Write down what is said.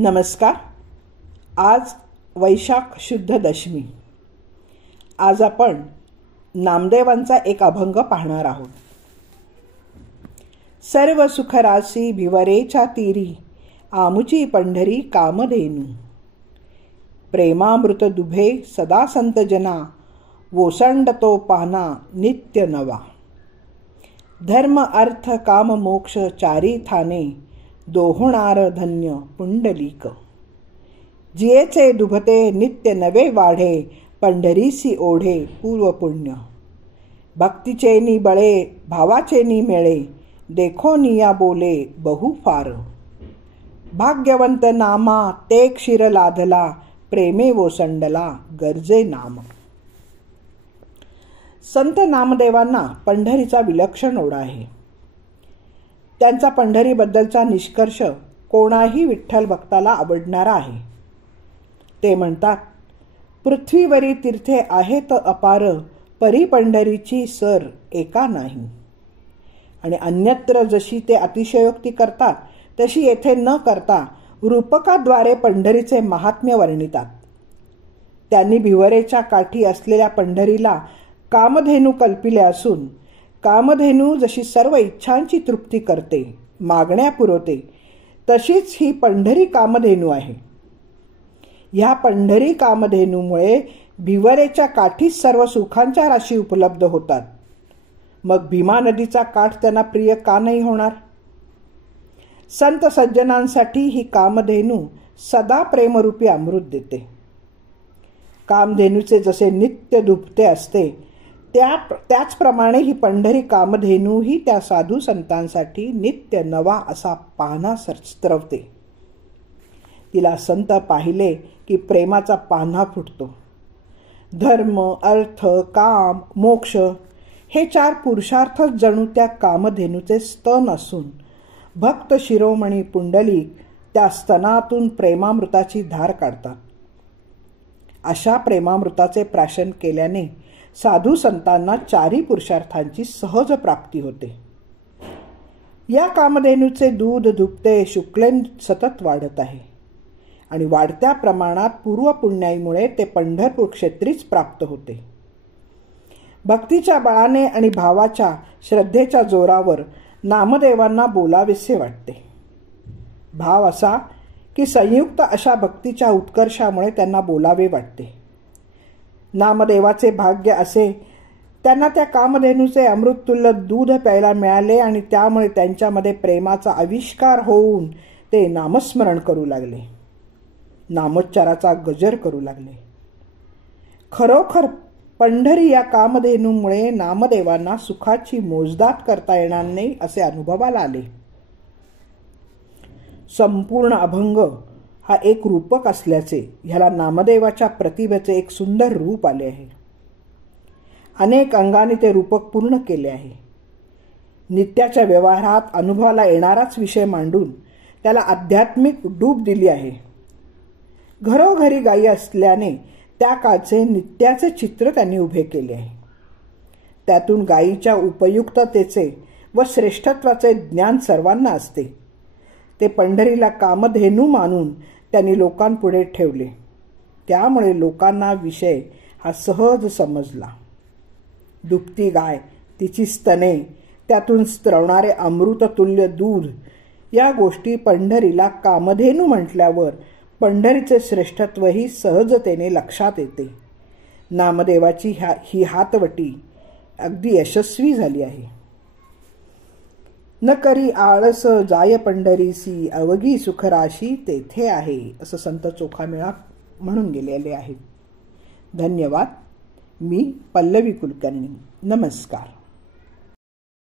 नमस्कार. आज वैशाख शुद्ध दशमी. आज आपण नामदेवांचा एक अभंग पाहणार आहोत. सर्व सुखरासी भिवरेच्या तीरी, आमुची पंढरी कामधेनू. प्रेमामृत दुभे सदा संत जना, वोसंडतो पाना नित्य नवा. धर्म अर्थ काम मोक्ष चारी थाने, दोहोणार धन्य पुंडलिक. जियेचे दुभते नित्य नवे वाढे, पंढरीसी ओढे पूर्व पुण्य. भक्तीचेनी बळे भावाचेनी मेळे, देखो निया बोले बहु फार. भाग्यवंत नामा ते क्षीर लाधला, प्रेमे ओसंडला गरजे नाम. संत नामदेवांना पंढरीचा विलक्षण ओढा आहे. त्यांचा पंढरीबद्दलचा निष्कर्ष कोणाही विठ्ठल भक्ताला आवडणारा आहे. ते म्हणतात, पृथ्वीवरी तीर्थे आहेत अपार, परी पंढरीची सर एका नाही. आणि अन्यत्र जशी ते अतिशयोक्ती करतात तशी येथे न करता रूपकाद्वारे पंढरीचे महात्म्य वर्णितात. त्यांनी भिवरेच्या काठी असलेल्या पंढरीला कामधेनू कल्पिले असून, कामधेनू जशी सर्व इच्छांची तृप्ती करते, मागण्या पुरवते, तशीच ही पंढरी कामधेनू आहे. ह्या पंढरी कामधेनूमुळे भिवरेच्या काठीच सर्व सुखांच्या राशी उपलब्ध होतात. मग भीमा नदीचा काठ त्यांना प्रिय का नाही होणार? संत सज्जनांसाठी ही कामधेनू सदा प्रेमरूपी अमृत देते. कामधेनूचे जसे नित्य दुभते असते, त्याचप्रमाणे ही पंढरी कामधेनू ही त्या साधू संतांसाठी नित्य नवा असा पाना स्त्रवते. तिला संत पाहिले की प्रेमाचा पान्हा फुटतो. धर्म अर्थ काम मोक्ष हे चार पुरुषार्थच जणू त्या कामधेनूचे स्तन असून, भक्त शिरोमणी पुंडलिक त्या स्तनातून प्रेमामृताची धार काढतात. अशा प्रेमामृताचे प्राशन केल्याने साधू संतांना चारी पुरुषार्थांची सहज प्राप्ती होते. या कामधेनूचे दूध दुभते शुक्लेन सतत वाढत आहे आणि वाढत्या प्रमाणात पूर्व पुण्याईमुळे ते पंढरपूर क्षेत्रीच प्राप्त होते. भक्तीच्या बळाने आणि भावाच्या श्रद्धेच्या जोरावर नामदेवांना बोलावेसे वाटते. भाव असा की संयुक्त अशा भक्तीच्या उत्कर्षामुळे त्यांना बोलावे वाटते. नामदेवाचे भाग्य असे, त्यांना त्या कामधेनूचे अमृततुल्य दूध प्यायला मिळाले आणि त्यामुळे त्यांच्यामध्ये प्रेमाचा आविष्कार होऊन ते नामस्मरण करू लागले, नामोच्चाराचा गजर करू लागले. खरोखर पंढरी या कामधेनूमुळे नामदेवांना सुखाची मोजदाद करता येणार नाही असे अनुभवाला आले. संपूर्ण अभंग हा एक रूपक असल्याचे ह्याला नामदेवाच्या प्रतिभेचे एक सुंदर रूप आले आहे. अनेक अंगाने ते रूपक पूर्ण केले आहे. नित्याच्या व्यवहारात अनुभवाला येणाराच विषय मांडून त्याला आध्यात्मिक डूब दिली आहे. घरोघरी गायी असल्याने त्या काळचे नित्याचे चित्र त्यांनी उभे केले आहे. त्यातून गायीच्या उपयुक्ततेचे व श्रेष्ठत्वाचे ज्ञान सर्वांना असते. ते पंढरीला कामधेनू मानून त्यांनी लोकांपुढे ठेवले. त्यामुळे लोकांना विषय हा सहज समजला. दुभती गाय, तिची स्तने, त्यातून स्त्रवणारे अमृततुल्य दूध या गोष्टी पंढरीला कामधेनू म्हटल्यावर पंढरीचे श्रेष्ठत्वही सहजतेने लक्षात येते. नामदेवाची ही हातवटी अगदी यशस्वी झाली आहे. न करी आळस जाय पंढरीसी, अवघी सुखराशी तेथे आहे, असं संत चोखामेळा म्हणून गेलेले आहेत. धन्यवाद. मी पल्लवी कुलकर्णी. नमस्कार.